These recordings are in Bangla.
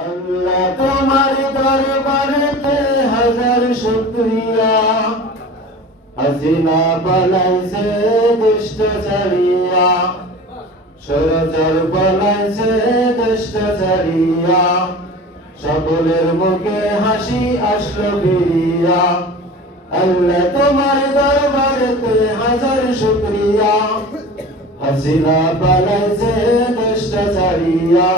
আল্লাহ তোমার দরবারেতে হাজার শুকরিয়া। হাসিনা বানাইছে দুষ্ট ছাড়িয়া সরচর বানাইছে দুষ্ট ছাড়িয়া সকলের মুখে হাসি আসলো ফিরিয়া। আল্লাহ তোমার দরবারেতে হাজার শুকরিয়া। হাসিনা বানাইছে দুষ্ট ছাড়িয়া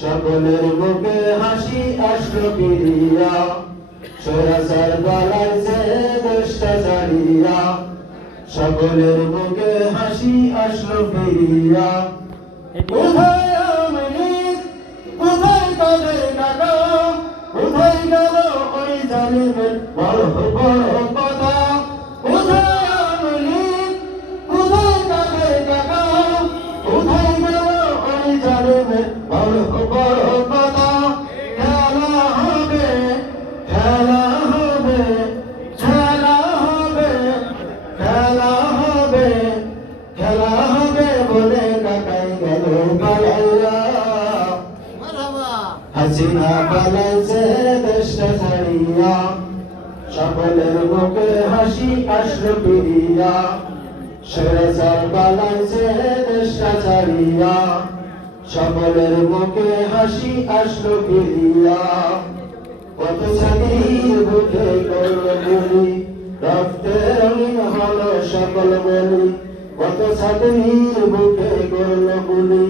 সকলের মুখে হাসি আসলো ফিরিয়া। সরাসার বালাইছে দশটা ছাড়িয়া। সকলের মুখে হাসি আসলো ফিরিয়া। কোথায় আমি কোথায় হাসিনা পালাইছে দেশটা ছাড়িয়া সকলের মুখে হাসি আসলো ফিরিয়া। সরেসার পালাইছে দেশটা ছাড়িয়া। সকলের মুখে হাসি আসলো ফিরিয়া। কত ছাগির বুকে করল গুলি। রক্তে রঙিন হলো সকল বলি। কত ছাগির বুকে করল গুলি।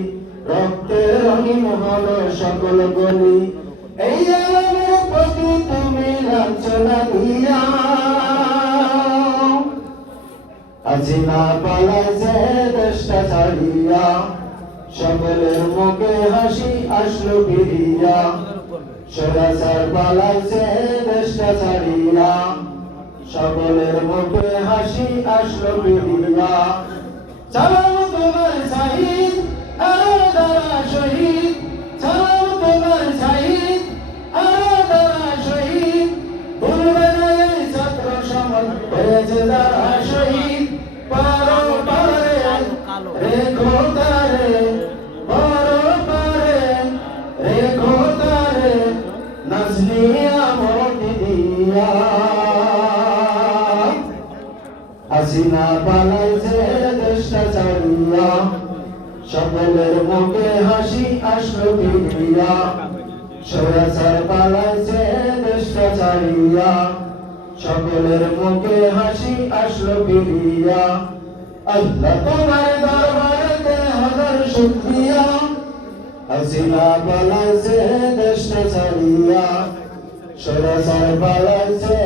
রক্তে রঙিন হলো সকল বলি। এই আলমের প্রতি তুমি লাঞ্ছনা দিয়া। আজিনা পালাইছে দেশটা ছাড়িয়া। সকলের মুখে হাসি আসলো ফিরিয়া। সরাসার পালাইছে দেশটা ছাড়িয়া। সকলের মুখে হাসি আসলো ফিরিয়া। চালাও তোমার শহীদ আর শহীদ চালাও তোমার শহীদ আর দ্বারা শহীদ ভুলবে না এই ছাত্র সমাজ হয়েছে যারা শহীদ পারো পারে, রেখো হাসিনা পালাইছে দেশটা ছাড়িয়া সকলের মুখে হাসি আসলো ফিরিয়া সরাসার পালাইছে দেশটা ছাড়িয়া সকলের মুখে হাসি আসলো ফিরিয়া আল্লাহ তোমার দরবারেতে হাজার শুকরিয়া। হাসিনা পালাইছে দেশটা ছাড়িয়া সরাসার পালাইছে